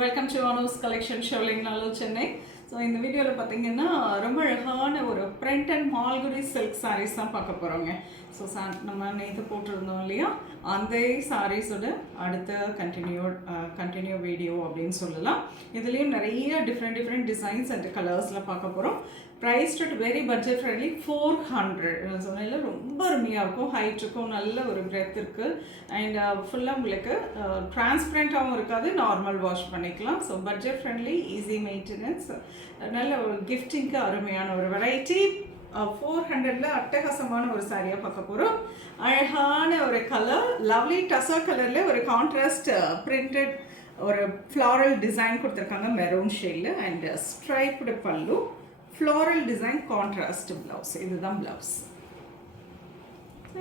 Welcome to Anu's collection Sholinganallur Chennai. So இந்த வீடியோவில் பார்த்தீங்கன்னா ரொம்ப அழகான ஒரு print and Malgudi silk sarees தான் பார்க்க போகிறோங்க. ஸோ நம்ம நேற்று போட்டிருந்தோம் இல்லையா, அந்த சாரீஸோட அடுத்த கண்டினியூ வீடியோ அப்படின்னு சொல்லலாம். இதுலேயும் நிறைய டிஃப்ரெண்ட் டிசைன்ஸ் அண்ட் கலர்ஸில் பார்க்க போகிறோம். Price at very budget friendly 400. சொன்னால ரொம்ப அருமையாக இருக்கும். ஹைட் இருக்கும், நல்ல ஒரு பிரெத் இருக்குது, அண்ட் ஃபுல்லாக உங்களுக்கு டிரான்ஸ்பரண்ட்டாகவும் இருக்காது, நார்மல் வாஷ் பண்ணிக்கலாம். So budget friendly, easy maintenance, நல்ல ஒரு கிஃப்டிங்க்கு அருமையான ஒரு வெரைட்டி. 400ல் அட்டகாசமான ஒரு சாரியாக பார்க்க போகிறோம். அழகான ஒரு கலர், லவ்லி டசா கலரில் ஒரு கான்ட்ராஸ்ட் பிரிண்டட் ஒரு ஃப்ளாரல் டிசைன் கொடுத்துருக்காங்க மெரூன் ஷேடில், அண்ட் ஸ்ட்ரைப்டு பல்லு, ஃப்ளாரல் டிசைன், கான்ட்ராஸ்ட் ப்ளவுஸ். இதுதான் ப்ளவுஸ்.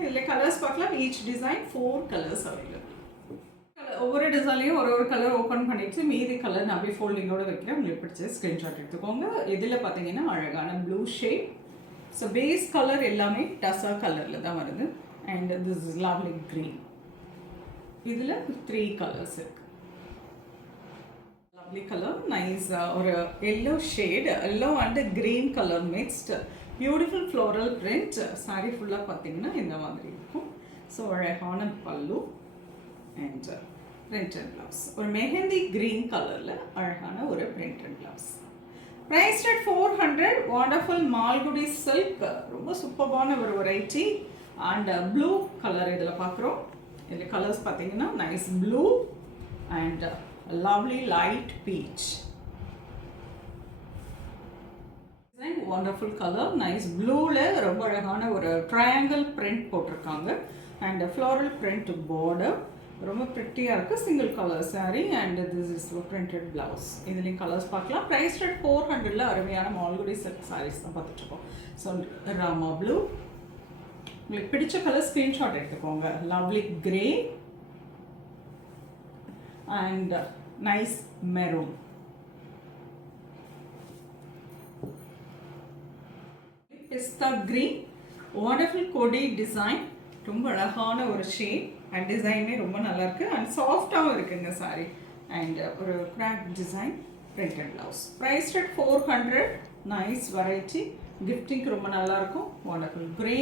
இதில் கலர்ஸ் பார்க்கலாம். Each design 4 colours available. ஒவ்வொரு டிசைன்லையும் ஒரு கலர் ஓப்பன் பண்ணிட்டு மீதி கலர் நான் அப்படியே ஃபோல்டிங்கோடு வைக்கிறேன். உங்களுக்கு பிடிச்ச ஸ்க்ரீன்ஷாட் எடுத்துக்கோங்க. இதில் பார்த்தீங்கன்னா அழகான blue shade. So base colour எல்லாமே டசா கலரில் தான் வருது, and this is lovely green. இதில் 3 கலர்ஸ் இருக்குது. லவ்லி கலர், நைஸ் ஒரு yellow shade, yellow and green colour mixed, beautiful floral print. Sari ஃபுல்லாக பார்த்தீங்கன்னா இந்த மாதிரி இருக்கும். ஸோ அழகான பல்லு அண்ட் பிரிண்டட் ப்ளவுஸ், ஒரு மெஹந்தி க்ரீன் கலரில் அழகான ஒரு printed blouse. Price at 400. Wonderful Malgudi silk, ரொம்ப சூப்பரான ஒரு வெரைட்டி. அண்ட் ப்ளூ கலர் இதில் பார்க்குறோம். இதில் கலர்ஸ் பார்த்தீங்கன்னா nice blue and lovely light beach. Wonderful colour, nice ப்ளூவில் ரொம்ப அழகான ஒரு ட்ரையாங்கிள் பிரிண்ட் போட்டிருக்காங்க, அண்ட் ஃப்ளாரல் பிரிண்ட் பார்டர், ரொம்ப ப்ரிட்டியாக இருக்குது. Single colour sari, and this is printed blouse. இதுலேயும் கலர்ஸ் பார்க்கலாம். ப்ரைஸ் அட் 400ல் அருமையான மால்குடி சில்க் சாரீஸ் தான் பார்த்துட்ருக்கோம். ஸோ ராமா ப்ளூ, உங்களுக்கு பிடிச்ச கலர் ஸ்க்ரீன்ஷாட் எடுத்துக்கோங்க. Lovely grey and nice maroon. Pista green, wonderful கொடி டிசைன், ரொம்ப அழகான ஒரு ஷேட் அண்ட் டிசைனே ரொம்ப நல்லாயிருக்கு, அண்ட் சாஃப்டாகவும் இருக்குங்க சாரி. அண்ட் ஒரு crack design, printed blouse. Price at 400. Nice variety, கிஃப்டிங்க்கு ரொம்ப நல்லாயிருக்கும். Wonderful grey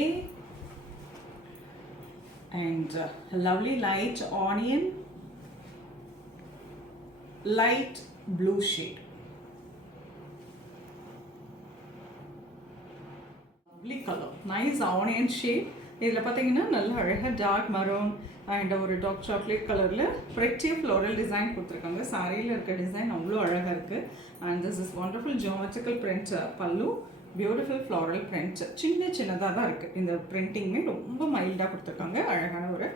and lovely light onion, light blue shade. Lovely colour, nice onion shade. இதில் பார்த்தீங்கன்னா நல்ல அழகாக டார்க் மரூன் அண்ட் ஒரு டார்க் சாக்லேட் கலரில் ப்ரெட்டி ஃப்ளோரல் டிசைன் கொடுத்துருக்காங்க. சாரியில் இருக்க டிசைன் அவ்வளோ அழகாக இருக்குது. And this is wonderful geometrical print pallu, beautiful floral print. சின்னதாக தான் இருக்குது. இந்த பிரிண்டிங்குமே ரொம்ப மைல்டாக கொடுத்துருக்காங்க. அழகான ஒரு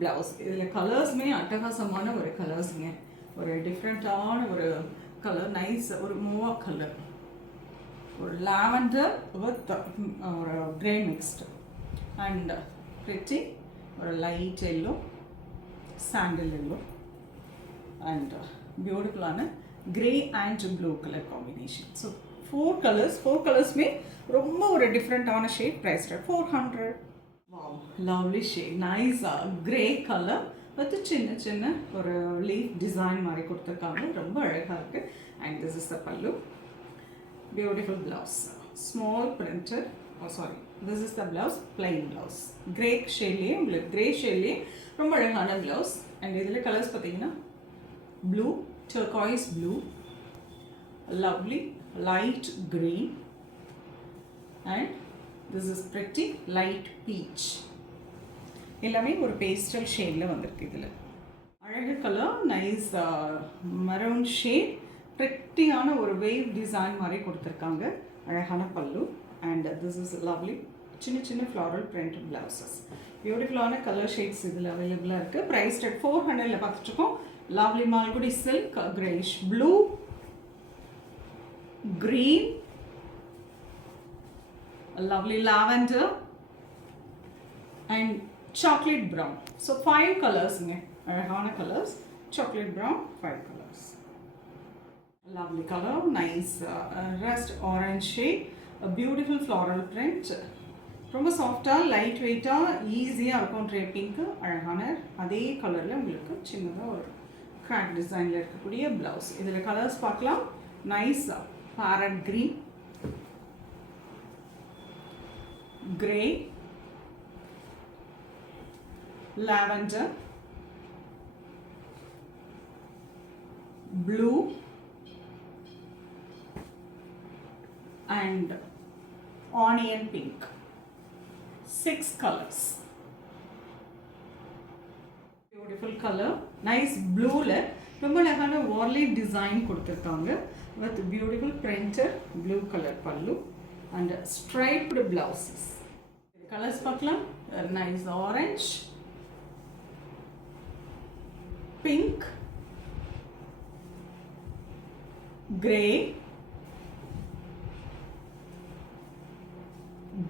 ப்ளவுஸ். இதில் கலர்ஸுமே அட்டகாசமான ஒரு கலர்ஸுங்க, ஒரு டிஃப்ரெண்ட்டான ஒரு கலர், நைஸ் ஒரு மூவா கலர், ஒரு லாவெண்டர் வித் ஒரு கிரே மிக்ஸ்டு, அண்ட் பிரிட்டி ஒரு light yellow, sandal yellow, and பியூட்டிஃபுல்லான grey and blue colour combination. So 4 கலர்ஸுமே ரொம்ப ஒரு டிஃப்ரெண்ட்டான shade. Price 400. Wow, lovely shade, nice grey colour with சின்ன ஒரு லீஃப் டிசைன் மாதிரி கொடுத்துருக்காங்க. ரொம்ப அழகாக இருக்குது. And this is the pallu, beautiful blouse, small printed. This is the blouse, plain blouse. Grey ஷேட்லேயே, உங்களுக்கு கிரே ஷேட்லேயே ரொம்ப அழகான ப்ளவுஸ். அண்ட் இதில் கலர்ஸ் பார்த்தீங்கன்னா blue, turquoise blue, lovely light green, and this is pretty light peach. எல்லாமே ஒரு pastel ஷேடில் வந்திருக்கு. இதில் அழகு கலர், நைஸ் மரூன் ஷேட், ப்ரிட்டியான ஒரு வேவ் டிசைன் மாதிரி கொடுத்துருக்காங்க. அழகான pallu, and this is lovely சின்ன ஃப்ளாரல் பிரிண்ட் ப்ளவுசஸ். பியூட்டிஃபுல்லான கலர் ஷேட்ஸ் இதில் அவைலபிளாக இருக்குது. ப்ரைஸ் அட் 400ல் பார்த்துட்ருக்கோம். Lovely Malgudi silk, Grace blue, green, a lovely lavender, and chocolate brown. So 5 colors in அழகான colors. Chocolate brown, 5 colors. A lovely color, nice rust orange shade, a beautiful floral print. ரொம்ப சாஃப்டாக, light வெயிட்டாக, ஈஸியாக இருக்கும் ட்ரேப்பிங்க்கு. அழகான அதே கலரில் உங்களுக்கு சின்னதாக ஒரு கிராக் டிசைனில் இருக்கக்கூடிய ப்ளவுஸ். இதில் கலர்ஸ் பார்க்கலாம். Nice farad green, grey, lavender, blue and onion pink. 6 colors. Beautiful color. Nice blue la ரொம்ப அழகான warley design கொடுத்திருக்காங்க with beautiful printed blue color pallu and striped blouses. Colors பார்க்கலாம். Nice orange, pink, grey,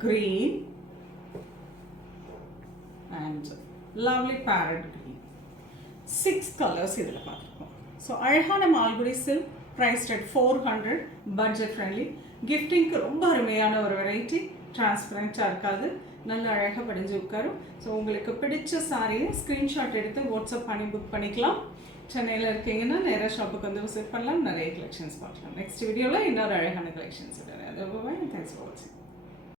green and lovely parrot green. 6 colors இதில் பார்த்துருக்கோம். So அழகான Malgudi silk, priced at 400, budget friendly. கிஃப்டிங்க்கு ரொம்ப அருமையான ஒரு வெரைட்டி, டிரான்ஸ்பரண்ட்டாக இருக்காது, நல்ல அழகாக படிஞ்சு உட்காரும். ஸோ உங்களுக்கு பிடிச்ச சாரியை ஸ்க்ரீன்ஷாட் எடுத்து வாட்ஸ்அப் பண்ணி புக் பண்ணிக்கலாம். சென்னையில் இருக்கீங்கன்னா நேராக ஷாப்புக்கு வந்து விசிட் பண்ணலாம், நிறைய கலெக்ஷன்ஸ் பார்க்கலாம். நெக்ஸ்ட் வீடியோவில் இன்னொரு அழகான கலெக்ஷன்ஸ். தேங்க்ஸ் ஃபார் வாட்சிங்.